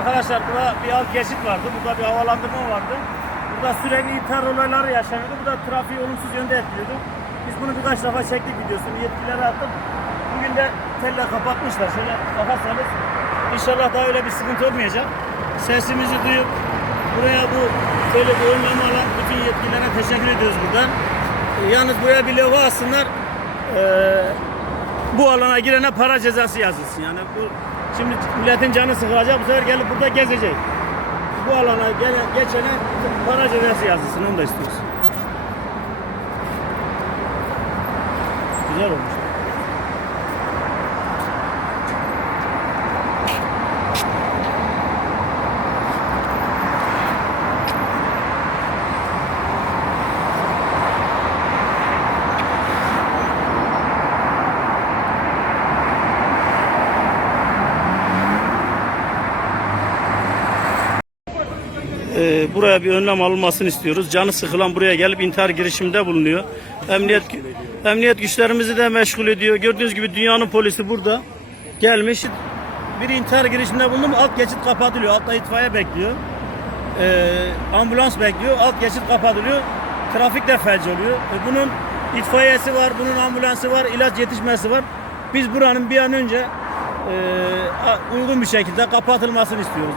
Arkadaşlar burada bir alt geçit vardı. Burada bir havalandırma vardı. Burada sürekli intihar olayları yaşanıyordu. Bu da trafiği olumsuz yönde etkiliyordu. Biz bunu birkaç defa çektik videosunu. Yetkililere attık. Bugün de telle kapatmışlar. Şöyle kapatsanız inşallah daha öyle bir sıkıntı olmayacak. Sesimizi duyup buraya bu böyle bir önlem alan bütün yetkililere teşekkür ediyoruz buradan. Yalnız buraya bir levha alsınlar. Ee, bu alana girene para cezası yazılsın. Yani bu şimdi milletin canı sıkılacak bu sefer gelip burada gezecek. Bu alana gele, geçene para cezası yazılsın onu da istiyoruz. Güzel olmuş. Ee, buraya bir önlem alınmasını istiyoruz. Canı sıkılan buraya gelip intihar girişiminde bulunuyor. Emniyet emniyet güçlerimizi de meşgul ediyor. Gördüğünüz gibi dünyanın polisi burada gelmiş. Bir intihar girişiminde bulundu mu alt geçit kapatılıyor. Altta itfaiye bekliyor. Ee, ambulans bekliyor. Alt geçit kapatılıyor. Trafik de felç oluyor. E, bunun itfaiyesi var, bunun ambulansı var, ilaç yetişmesi var. Biz buranın bir an önce e, uygun bir şekilde kapatılmasını istiyoruz.